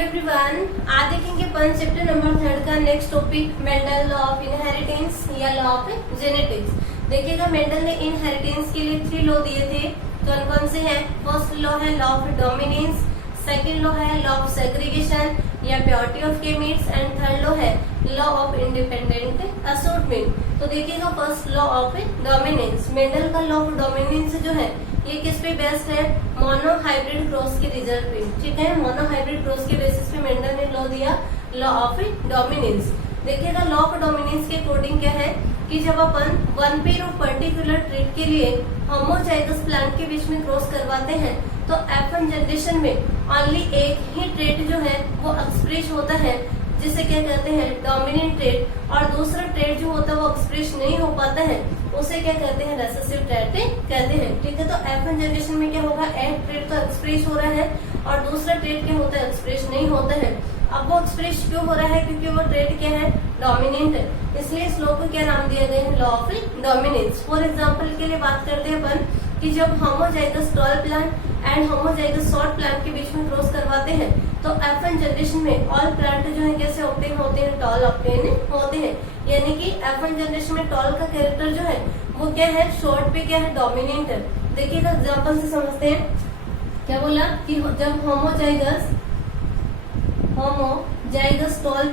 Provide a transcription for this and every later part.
Hello everyone, आज देखेंगे अपन chapter number 3 का next topic Mendel law of inheritance या लॉ ऑफ जेनेटिक्स। देखिएगा मेंडल ने इनहेरिटेंस के लिए 3 लॉ दिए थे। कौन कौन से हैं? फर्स्ट लॉ है law of dominance, second law है लॉ ऑफ सेग्रीगेशन या purity of gametes and third law है लॉ ऑफ इंडिपेंडेंट असॉर्टमेंट। तो देखिएगा first law of dominance, Mendel का लॉ ऑफ डोमिनेंस जो है ये किस पे बेस्ड है? मोनो हाइब्रिड क्रॉस के रिजल्ट पे। ठीक है, मोनो हाइब्रिड क्रॉस के बेसिस पे मेंडल ने लॉ दिया लॉ ऑफ डोमिनेंस। देखिएगा लॉ ऑफ डोमिनेंस के अकॉर्डिंग क्या है कि जब अपन one pair of particular trait के लिए होमोजाइगस प्लांट के बीच में क्रॉस करवाते हैं तो F1 जनरेशन में ओनली एक ही ट्रेट जो है वो एक्सप्रेस होता है, जिसे क्या कहते हैं डोमिनेंट ट्रेट, और दूसरा ट्रेट जो होता है वो एक्सप्रेस नहीं हो पाता है, उसे क्या कहते हैं रेसेसिव ट्रेट कहते हैं। ठीक है, तो F1 जनरेशन में क्या होगा, एक ट्रेट तो एक्सप्रेस हो रहा है और दूसरा ट्रेट क्या होता है एक्सप्रेस नहीं होता है। अब वो एक्सप्रेस क्यों हो रहा है? क्योंकि वो ट्रेट क्या है डोमिनेंट है, इसलिए इस लॉ को क्या नाम दिया गया है? Law of dominance. For example के लिए बात करते हैं अपन कि जब homozygous tall plant and homozygous short plant के बीच में क्रॉस करवाते हैं तो F1 जनरेशन में ऑल प्लांट जो है कैसे ऑब्टेन होते हैं? टॉल ऑब्टेन होते हैं। यानी कि F1 जनरेशन में टॉल का कैरेक्टर जो है वो क्या है? शॉर्ट पे क्या है? डोमिनेंट है। देखिएगा एग्जाम्पल से समझते हैं। क्या बोला कि जब होमोजाइगस टॉल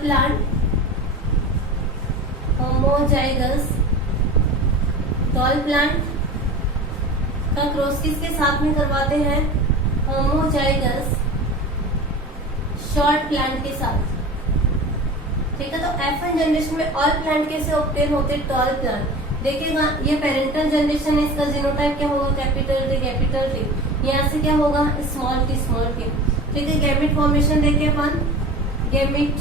प्लांट का क्रॉस किसके साथ में करवाते हैं? होमोजाइगस शॉर्ट प्लांट के साथ। ठीक है, तो F1 जनरेशन में ऑल प्लांट कैसे ऑब्टेन होते हैं? Tall plant. देखिएगा ये पेरेंटल जनरेशन है, इसका जीनोटाइप क्या होगा? Capital T. यहाँ से क्या होगा? Small T. ठीक है, गैमेट फॉर्मेशन देखिए अपन, गैमेट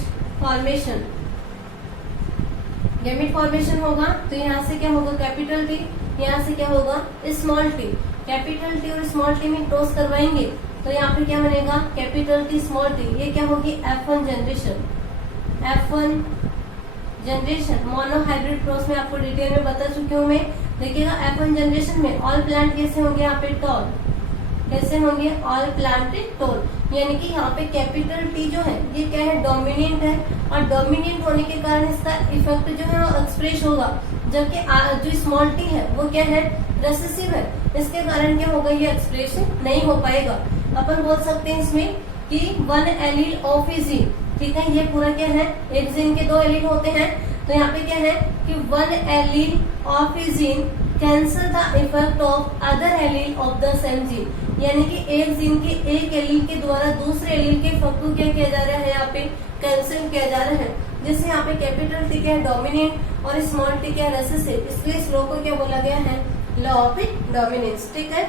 फॉर्मेशन होगा तो यहाँ से क्या होगा? कैपिटल टी, यहाँ से क्या होगा? Small T. कैपिटल टी और स्मॉल टी में क्रॉस करवाएंगे तो यहाँ पे क्या बनेगा? Capital T small T. ये क्या होगी? F1 generation mono hybrid cross में आपको डिटेल में बता चुकी हूँ मैं। देखिएगा F1 जनरेशन में ऑल प्लांट कैसे होंगे? यहाँ पे टॉल कैसे होंगे? All plant tall. यानी कि यहाँ पे कैपिटल टी जो है ये क्या है? डोमिनेंट है, और डोमिनेंट होने के कारण इसका इफेक्ट जो है वो एक्सप्रेस होगा, जबकि जो स्मॉल टी है वो क्या है? रेसेसिव है। इसके कारण क्या होगा? ये एक्सप्रेस नहीं हो पाएगा। अपन बोल सकते हैं इसमें कि one allele of a gene. ठीक है, ये पूरा क्या है? एक जीन के 2 एलील होते हैं, तो यहाँ पे क्या है कि one allele of a gene cancel the effect of other allele of the same gene. यानी कि एक जीन के एक एलील के द्वारा दूसरे एलील के इफेक्ट को क्या किया जा रहा है? यहाँ पे कैंसिल किया जा रहा है, जिससे यहाँ पे कैपिटल टी क्या है? डोमिनेंट और स्मॉल टी क्या है? रेसेसिव। इसलिए इस लॉ को क्या बोला गया है? Law of dominance. ठीक है,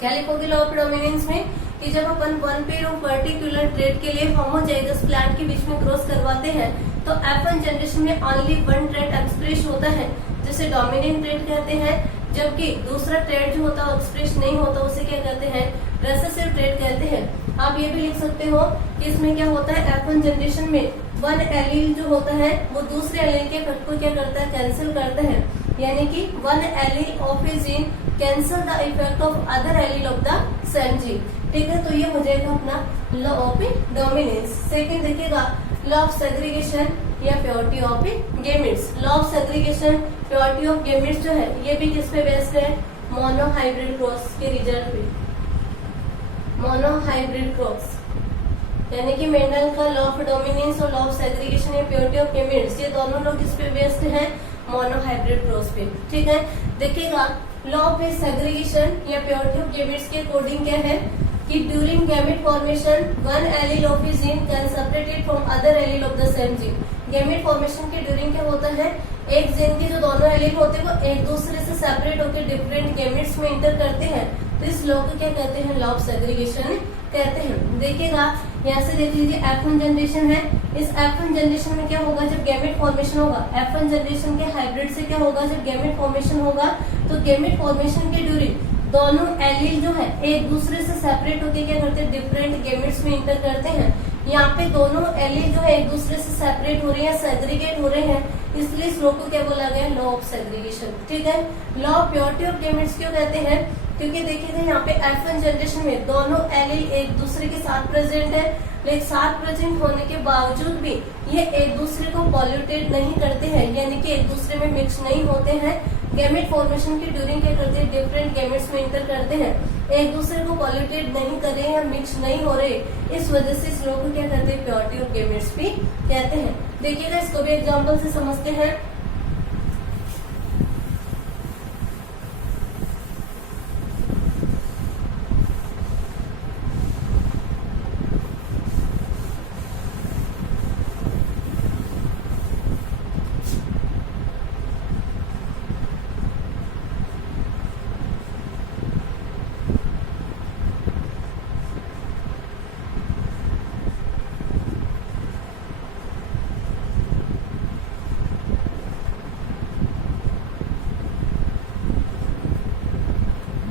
क्या लिखोगे लॉ ऑफ डोमिनेंस में कि जब अपन one pair of particular trait के लिए होमोजाइगस प्लांट के बीच में क्रॉस करवाते हैं तो F1 जनरेशन में ओनली वन ट्रेट एक्सप्रेस होता है, जिसे डोमिनेंट ट्रेट कहते हैं, जबकि दूसरा ट्रेट जो होता है एक्सप्रेस नहीं होता, उसे क्या कहते हैं? रेसेसिव ट्रेट कहते हैं। आप ये भी लिख सकते हो कि इसमें क्या होता है? F1 जनरेशन में वन एलील जो होता है वो दूसरे एलील के इफेक्ट को क्या करता है? कैंसिल करता है। यानी कि one allele of a gene cancel the effect of other allele of the same gene. ठीक है, तो ये हो जाएगा अपना लॉ ऑफ डोमिनेंस। सेकंड देखिएगा लॉ ऑफ सेग्रीगेशन या purity of gametes. Law of segregation purity of gametes जो है ये भी किस पे बेस्ड है? मोनो हाइब्रिड क्रॉस के रिजल्ट पे। मोनो हाइब्रिड क्रॉस यानी कि मेंडल का लॉ ऑफ डोमिनेंस और लॉ ऑफ सेग्रीगेशन या प्योरिटी ऑफ गेमेट्स, ये दोनों लोग किस पे बेस्ड हैं? मोनो हाइब्रिड क्रॉस पे। ठीक है, देखिएगा लॉ ऑफ सेग्रीगेशन या प्योरिटी ऑफ गेमेट्स के अकॉर्डिंग क्या है कि during gamete formation one allele of a gene can separated from other allele of the same gene. Gamete formation के ड्यूरिंग क्या होता है? एक जीन के जो दोनों एलील होते हैं वो एक दूसरे से सेपरेट होकर डिफरेंट गैमेट्स में इंटर करते हैं, तो इस लॉ को क्या कहते हैं? लॉ ऑफ सेग्रीगेशन कहते हैं। देखिएगा यहाँ से देख लीजिए F1 जनरेशन है, इस F1 जनरेशन में क्या होगा? जब गैमेट फॉर्मेशन होगा F1 जनरेशन के हाइब्रिड से क्या होगा? जब गैमेट फॉर्मेशन होगा तो गैमेट फॉर्मेशन के ड्यूरिंग दोनों एलील जो है एक दूसरे से सेपरेट होकर क्या करते हैं? डिफरेंट गैमेट्स में इंटर करते हैं। यहाँ पे दोनों एलील जो है एक दूसरे से सेपरेट हो रहे हैं, सेग्रीगेट हो रहे हैं, इसलिए इस लॉ को क्या बोला गया? Law of segregation. ठीक है, law of purity of gametes क्यों कहते हैं? क्योंकि देखिएगा यहाँ पे F1 जनरेशन में दोनों एलील एक दूसरे के साथ प्रेजेंट है, लेकिन साथ प्रेजेंट होने के बावजूद भी ये एक दूसरे को पॉल्यूटेड नहीं करते हैं, यानी कि एक दूसरे में मिक्स नहीं होते हैं। गैमेट फॉर्मेशन के ड्यूरिंग क्या करते हैं, डिफरेंट गैमेट्स में इंटर करते हैं, एक दूसरे को पॉल्यूटेड नहीं कर रहे हैं, मिक्स नहीं हो रहे, इस वजह से इस लोग को क्या कहते हैं, प्योरिटी ऑफ गैमेट्स भी कहते हैं। देखिएगा इसको भी एग्जाम्पल से समझते हैं।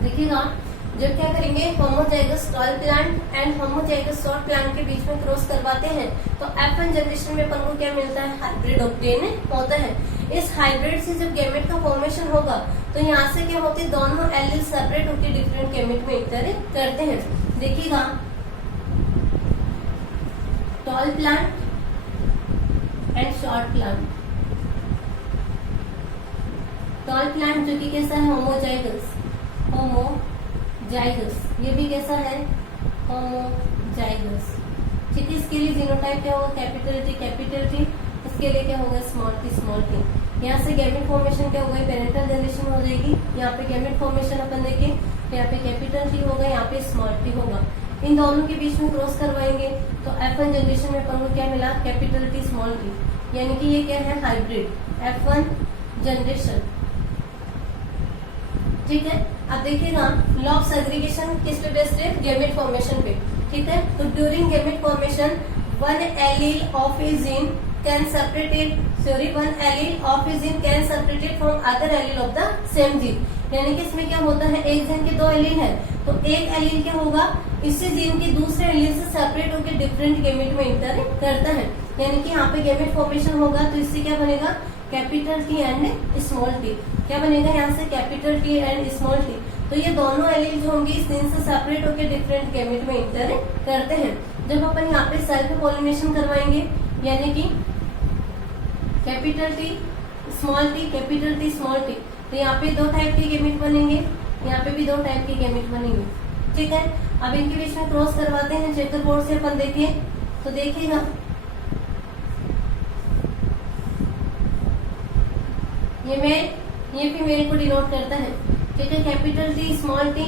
देखिएगा जब क्या करेंगे, homozygous tall plant and homozygous short plant के बीच में क्रॉस करवाते हैं तो F1 जनरेशन में अपन को क्या मिलता है, हाइब्रिड ऑब्टेन होता है। इस हाइब्रिड से जब गैमेट का फॉर्मेशन होगा तो यहाँ से क्या होती है, दोनों एलील सेपरेट होकर डिफरेंट गैमेट में इंटर करते हैं। देखिएगा tall plant and short plant. Tall plant जो कि कैसा है, होमोजाइगस, ये भी कैसा है, होमोजाइगस। ठीक है, इसके लिए जीनोटाइप क्या होगा, कैपिटल टी, इसके लिए क्या होगा, स्मॉल टी। यहाँ से गैमेट फॉर्मेशन क्या होगा, पेरेंटल जनरेशन हो जाएगी। यहाँ पे गैमेट फॉर्मेशन अपन देखें तो यहाँ पे कैपिटल टी होगा, यहाँ पे स्मॉल टी होगा। इन दोनों के बीच में क्रॉस करवाएंगे तो F1 जनरेशन में अपन को क्या मिला, कैपिटल टी स्मॉल टी, यानी कि ये क्या है, हाइब्रिड F1 जनरेशन। ठीक है, अब देखिएगा लॉ ऑफ सेग्रीगेशन किस पे बेस्ड है, गैमेट फॉर्मेशन पे। ठीक है, तो during gamete formation one allele of a gene can separated from other allele of the same gene. यानी कि इसमें क्या होता है, एक जीन के दो एलील है तो एक एलील क्या होगा, इसी जीन के दूसरे एलील से सेपरेट होकर डिफरेंट गैमेट में इंटर करता है। यानी कि यहाँ पे गैमेट फॉर्मेशन होगा तो इससे क्या बनेगा, capital T and small T. क्या बनेगा यहाँ से, capital T and small T. तो ये दोनों एलील जो होंगे इस जीन से सेपरेट होकर डिफरेंट गैमेट में इंटर करते हैं। जब अपन यहाँ पे सेल्फ पॉलिनेशन करवाएंगे, यानी कि capital T small T, capital T small T, तो यहाँ पे दो टाइप के गैमेट बनेंगे, यहाँ पे भी दो टाइप के गैमेट बनेंगे। ठीक है, अब इनके बीच में क्रॉस करवाते हैं चेकर बोर्ड से अपन देखिए तो देखिएगा ये फीमेल को डिनोट करता है। ठीक है, कैपिटल टी स्मॉल टी,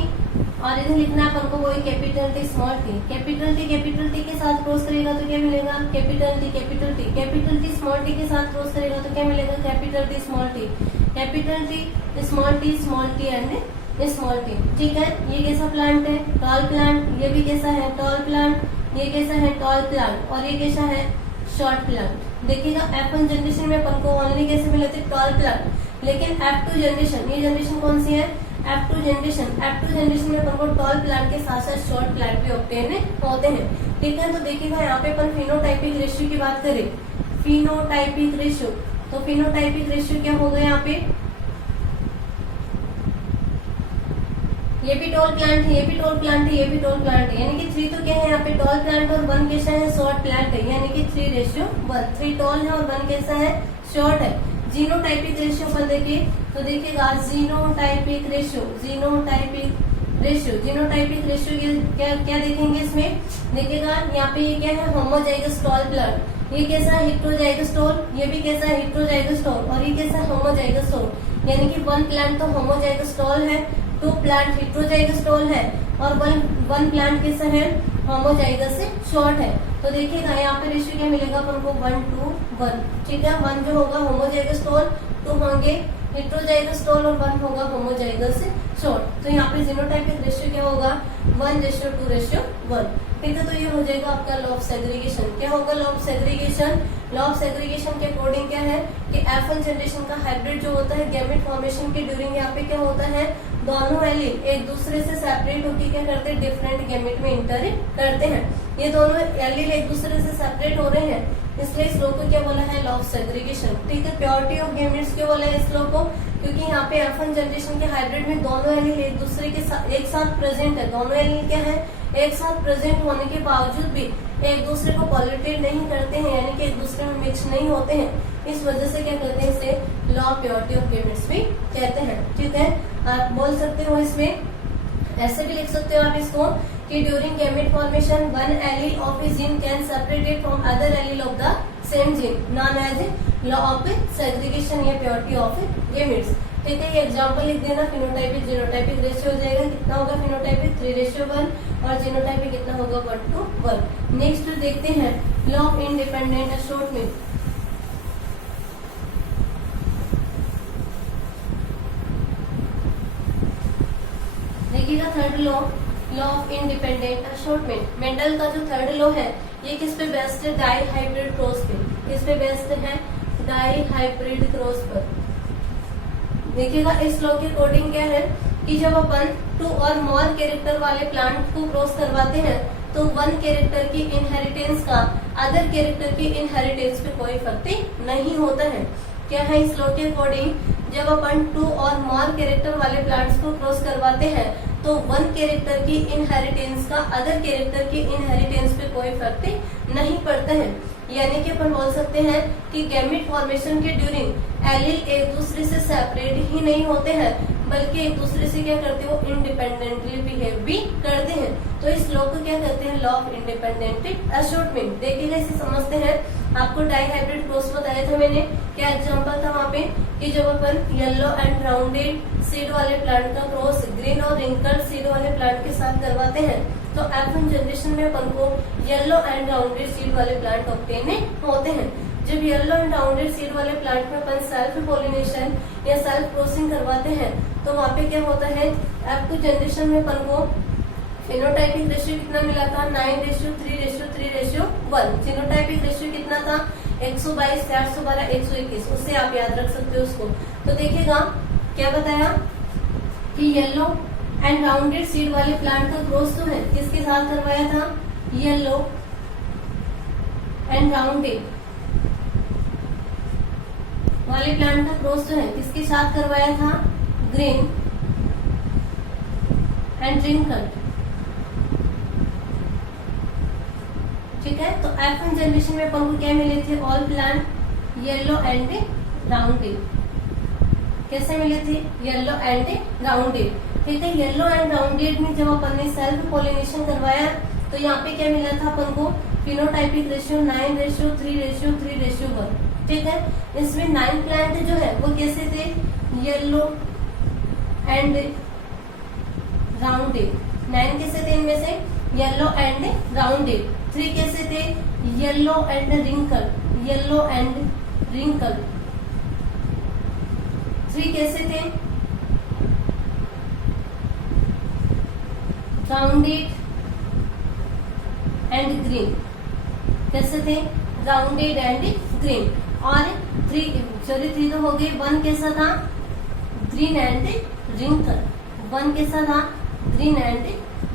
और इधर लिखना है अपन को वही capital T small T. Capital T के साथ क्रॉस करेगा तो क्या मिलेगा, capital T. Capital T small T के साथ क्रॉस करेगा तो क्या मिलेगा, capital T small T. Capital T small T and small T. ठीक है, ये कैसा प्लांट है, टॉल प्लांट। ये भी कैसा है, टॉल प्लांट। ये कैसा है, टॉल प्लांट। और ये कैसा है, शॉर्ट प्लांट। देखिएगा F1 जनरेशन में अपन को ओनली कैसे मिले थे, टॉल प्लांट। लेकिन F2 जनरेशन, ये जनरेशन कौन सी है, F2 जनरेशन में अपन को टॉल प्लांट के साथ साथ शॉर्ट प्लांट भी ऑब्टेन होते हैं। ठीक है, तो देखिएगा यहाँ पे अपन फिनोटाइपिक रेशियो की बात करें, फिनोटाइपिक रेशियो, तो फिनोटाइपिक रेशियो क्या होगा यहाँ पे, ये भी टॉल प्लांट है, ये भी टॉल प्लांट है, ये भी टॉल प्लांट है। यानी कि 3 तो क्या है यहाँ पे, टॉल प्लांट और 1 कैसा है, शॉर्ट प्लांट है। यानी कि 3:1, 3 टॉल है और 1 कैसा है, शॉर्ट है। जीनोटाइपिक रेशियो पर देखिए तो देखिएगा जीनोटाइपिक रेशियो क्या देखेंगे इसमें, देखिएगा यहाँ पे ये क्या है, होमोजाइगस टॉल प्लांट। ये कैसा है, हेटेरोजाइगस टॉल। ये भी कैसा है, हेटेरोजाइगस टॉल। और ये कैसा है, होमोजाइगस टॉल। यानी कि 1 प्लांट तो होमोजाइगस टॉल है, 2 प्लांट हेटेरोजाइगस टॉल है, और 1 प्लांट कैसा है, होमोजाइगस से शॉर्ट है। तो देखिएगा यहाँ पे रेशियो क्या मिलेगा अपन को, 1:1। ठीक है, 1 जो होगा होमोजाइगस टॉल, 2 होंगे हेटेरोजाइगस टॉल और 1 होगा होमोजाइगस से शॉर्ट। तो यहाँ पे जीनोटाइपिक रेशियो क्या होगा, 1:2:1। ठीक है, तो ये हो जाएगा आपका लॉ ऑफ सेग्रीगेशन। क्या होगा, law of segregation. Law of segregation के अकॉर्डिंग क्या है कि F1 जनरेशन का हाइब्रिड जो होता है, गैमेट फॉर्मेशन के ड्यूरिंग यहाँ पे क्या होता है, दोनों एलील एक दूसरे से सेपरेट होकर क्या करते हैं, डिफरेंट गैमेट में इंटर करते हैं। ये दोनों एलील एक दूसरे से सेपरेट हो रहे हैं, इसलिए इस लॉ को क्या बोला है, लॉ ऑफ सेग्रीगेशन। ठीक है, प्योरिटी ऑफ गैमेट्स क्यों बोला है इस लॉ को, क्योंकि यहाँ पे F1 जनरेशन के हाइब्रिड में दोनों एलील एक दूसरे के साथ एक साथ प्रेजेंट है। दोनों एलील क्या है, एक साथ प्रेजेंट होने के बावजूद भी एक दूसरे को पॉल्यूटेट नहीं करते हैं, यानी कि एक दूसरे में मिक्स नहीं होते हैं। इस वजह से क्या कहते हैं, इसे law of purity of gametes भी कहते हैं। ठीक है, आप बोल सकते हो इसमें ऐसे भी लिख सकते हो आप इसको कि during gamete formation one allele of a gene can separated from other allele of the same gene known as law of segregation या प्योरिटी ऑफ गैमेट्स। ठीक है, ये एग्जांपल लिख देना। फिनोटाइपिक जीनोटाइपिक रेशियो हो जाएगा, कितना होगा फिनोटाइपिक 3:1 और जीनोटाइपिक कितना होगा 1:1। नेक्स्ट देखते हैं लॉ ऑफ इंडिपेंडेंट असॉर्टमेंट। देखिएगा third law of independent assortment. Mendel का जो थर्ड लॉ है ये किस पे बेस्ड है, डाई हाइब्रिड क्रॉस पे। इस पे बेस्ड है डाई हाइब्रिड क्रॉस पर। देखिएगा इस लॉ के अकॉर्डिंग क्या है कि जब अपन 2 और मोर कैरेक्टर वाले प्लांट को क्रॉस करवाते हैं तो 1 कैरेक्टर की इनहेरिटेंस का अदर कैरेक्टर की इनहेरिटेंस पे कोई इफेक्ट नहीं होता है। क्या है इस लॉ के अकॉर्डिंग, जब अपन 2 और मोर कैरेक्टर वाले प्लांट्स को क्रॉस करवाते हैं तो 1 कैरेक्टर की इनहेरिटेंस का अदर कैरेक्टर की इनहेरिटेंस पे कोई इफेक्ट नहीं पड़ता है। यानी कि अपन बोल सकते हैं कि गैमेट फॉर्मेशन के ड्यूरिंग एलील एक दूसरे से सेपरेट ही नहीं होते हैं, बल्कि एक दूसरे से क्या करते हैं, वो इंडिपेंडेंटली बिहेव भी करते हैं। तो इस लॉ को क्या कहते हैं, लॉ ऑफ इंडिपेंडेंट असॉर्टमेंट। देखिएगा इसे समझते हैं। आपको डाई हाइब्रिड क्रॉस बताया था मैंने, क्या एग्जांपल था वहाँ पे कि जब अपन येलो एंड राउंडेड सीड वाले प्लांट का क्रॉस ग्रीन और रिंकल्ड सीड वाले प्लांट के साथ करवाते हैं तो F1 जनरेशन में अपन को येलो एंड राउंडेड सीड वाले प्लांट ऑब्टेन होते हैं। जब येलो एंड राउंडेड सीड वाले प्लांट में अपन सेल्फ पोलिनेशन या सेल्फ क्रॉसिंग करवाते हैं तो वहाँ पे क्या होता है, F2 जनरेशन में अपन को फिनोटाइपिक रेशियो कितना मिला था, 9:3:3:1। जीनोटाइपिक रेशियो कितना था, 122, 412, 121। उससे आप याद रख सकते हो उसको। तो देखिएगा क्या बताया कि येलो एंड राउंडेड सीड वाले प्लांट का क्रॉस तो है किसके साथ करवाया था, येलो एंड राउंडेड वाले प्लांट का क्रॉस जो है किसके साथ करवाया था, ग्रीन एंड रिंकल्ड। ठीक है, तो F1 जनरेशन में अपन को क्या मिले थे, all plant yellow and rounded. कैसे मिले थे, येलो एंड राउंडेड। ठीक है, येलो एंड राउंडेड में जब अपन ने सेल्फ पोलिनेशन करवाया तो यहाँ पे क्या मिला था अपन को, फिनोटाइपिक रेशियो 9:3:3:1। ठीक है, इसमें 9 प्लांट जो है वो कैसे थे, येलो एंड राउंडेड। 9 कैसे थे, इनमें से येलो एंड राउंडेड। 3 कैसे थे, yellow and wrinkle, yellow and wrinkle. 3 कैसे थे, राउंडेड एंड ग्रीन। कैसे थे, राउंडेड एंड ग्रीन। और 3 तो हो गए। 1 कैसा था, ग्रीन एंड रिंकल। 1 कैसा था, ग्रीन एंड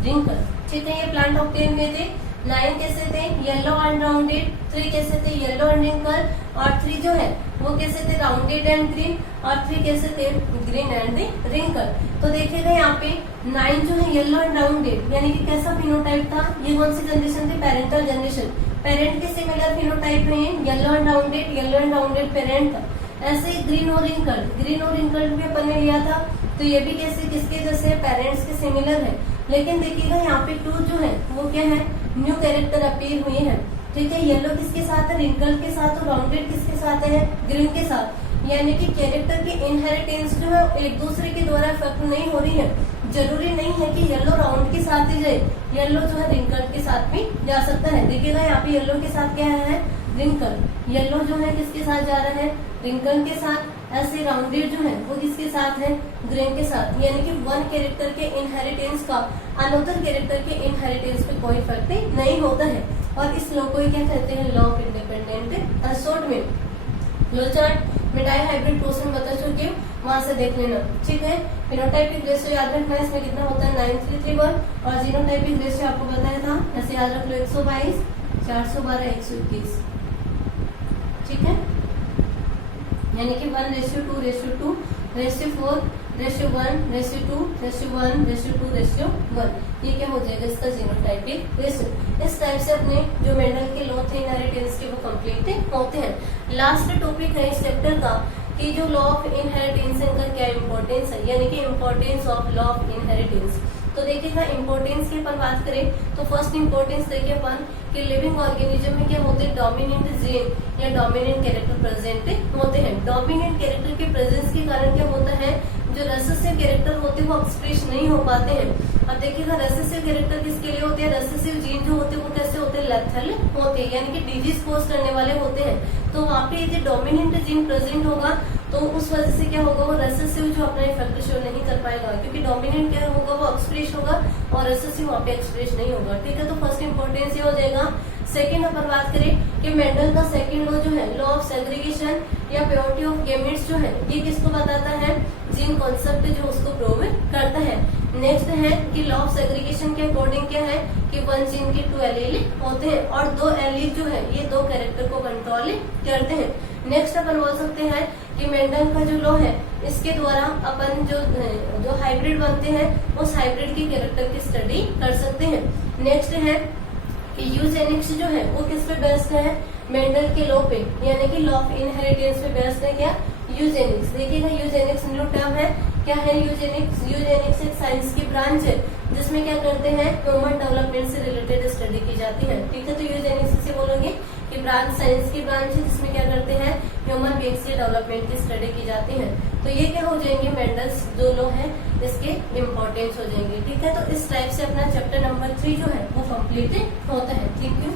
रिंकल। ठीक है, ये प्लांट ऑब्टेन हुए थे। 9 कैसे थे, येलो एंड राउंडेड। 3 कैसे थे, येलो एंड रिंकल। और 3 जो है वो कैसे थे, राउंडेड एंड ग्रीन। और 3 कैसे थे, ग्रीन एंड रिंकल। तो देखिएगा यहाँ पे 9 जो है येलो एंड राउंडेड, यानी कि कैसा फिनोटाइप था, ये कौन सी जनरेशन थी, पेरेंटल जनरेशन। पेरेंट के सिमिलर फिनोटाइप में yellow and rounded, yellow and rounded parent था। ऐसे ही ग्रीन और रिंकल्ड, ग्रीन और रिंकल्ड भी अपन ने लिया था, तो ये भी कैसे किसके जैसे पेरेंट्स के सिमिलर है। लेकिन देखिएगा यहाँ पे 2 जो है वो क्या है, न्यू कैरेक्टर अपीयर हुए हैं। ठीक है, येलो किसके साथ है, रिंकल के साथ, और राउंडेड किसके साथ है, ग्रीन के साथ। यानी कि कैरेक्टर की इनहेरिटेंस जो है एक दूसरे के द्वारा इफेक्ट नहीं हो रही है। जरूरी नहीं है कि येलो राउंड के साथ ही जाए, येलो जो है रिंकल के साथ भी जा सकता है। देखिएगा यहाँ पे येलो के साथ क्या है, रिंकल। येलो जो है किसके साथ जा रहा है, रिंकल के साथ। ऐसे राउंडेड जो है वो किसके साथ है, ग्रीन के साथ। यानी कि 1 कैरेक्टर के इनहेरिटेंस का अनदर कैरेक्टर के इनहेरिटेंस पे कोई इफेक्ट नहीं होता है। और इस लॉ को क्या कहते हैं, law of independent assortment. Low chart में डाई हाइब्रिड क्वेश्चन बता चुकी हूँ, वहां से देख लेना। ठीक है, फिनोटाइपिक रेशियो याद रखना, इसमें कितना होता है, 9:3:1। और जीनोटाइपिक रेशियो आपको बताया था, ऐसे याद रख लो, 122, 412, 121। ठीक है, यानी कि 1:2:2 4:1:1:2:1:1, ये क्या हो जाएगा इसका जीनोटाइपिक रेशियो। इस टाइप से अपने जो मेंडल के लॉ थे इनहेरिटेंस के वो कंप्लीट होते हैं। लास्ट टॉपिक है इस चैप्टर का कि जो लॉ ऑफ इनहेरिटेंस का क्या इंपॉर्टेंस है, यानी कि importance of law of inheritance. तो देखिएगा इंपॉर्टेंस की अपन बात करें तो फर्स्ट इंपॉर्टेंस देखिए अपन कि लिविंग ऑर्गेनिज्म में क्या होते हैं, डोमिनेंट जीन या डोमिनेंट कैरेक्टर प्रेजेंट होते हैं। डोमिनेंट कैरेक्टर के प्रेजेंस के कारण क्या होता है, जो रेसेसिव कैरेक्टर होते हैं वो एक्सप्रेस नहीं हो पाते हैं। अब देखिएगा रेसेसिव कैरेक्टर किसके लिए होते हैं, रेसेसिव जीन जो होते हैं वो कैसे होते हैं, लेथल होते हैं, यानी कि डिजीज कोज करने वाले होते हैं। तो वहाँ पे यदि डोमिनेंट जीन प्रेजेंट होगा तो उस वजह से क्या होगा, वो रेसेसिव जो अपना इफेक्ट शो नहीं कर पाएगा, क्योंकि डोमिनेंट क्या होगा वो एक्सप्रेस होगा और रेसेसिव वहाँ पे एक्सप्रेस नहीं होगा। ठीक है, तो फर्स्ट इंपॉर्टेंस ये हो जाएगा। सेकंड अपन बात करें कि मेंडल का सेकंड लॉ जो है लॉ ऑफ सेग्रीगेशन या प्योरिटी ऑफ गैमेट्स जो है ये किसको बताता है, जीन कॉन्सेप्ट जो उसको प्रूव करता है। नेक्स्ट है कि लॉ ऑफ सेग्रीगेशन के अकॉर्डिंग क्या है कि वन जीन के 2 एलील होते हैं और 2 एलील जो है ये 2 कैरेक्टर को कंट्रोल करते हैं। नेक्स्ट अपन बोल सकते हैं कि मेंडल का जो लॉ है इसके द्वारा अपन जो हाइब्रिड बनते हैं उस हाइब्रिड की कैरेक्टर की स्टडी कर सकते हैं। नेक्स्ट है कि यूजेनिक्स जो है वो किस पे बेस्ड है, मेंडल के लॉ पे, यानी कि लॉ ऑफ इनहेरिटेंस पे बेस्ड है। क्या यूजेनिक्स, देखिएगा यूजेनिक्स न्यू टर्म है। क्या है यूजेनिक्स, यूजेनिक्स एक साइंस की ब्रांच है जिसमें क्या करते हैं, ह्यूमन डेवलपमेंट से रिलेटेड स्टडी की जाती है। ठीक है, तो यूजेनिक्स से बोलोगे कि ब्रांच साइंस की ब्रांच है जिसमें क्या करते हैं, ह्यूमन बीइंग्स के डेवलपमेंट की स्टडी की जाती है। तो ये क्या हो जाएंगे, मेंडल्स जो लॉ है इसके इम्पोर्टेंस हो जाएंगे। ठीक है, तो इस टाइप से अपना चैप्टर नंबर 3 जो है वो कंप्लीट होता है। Thank you.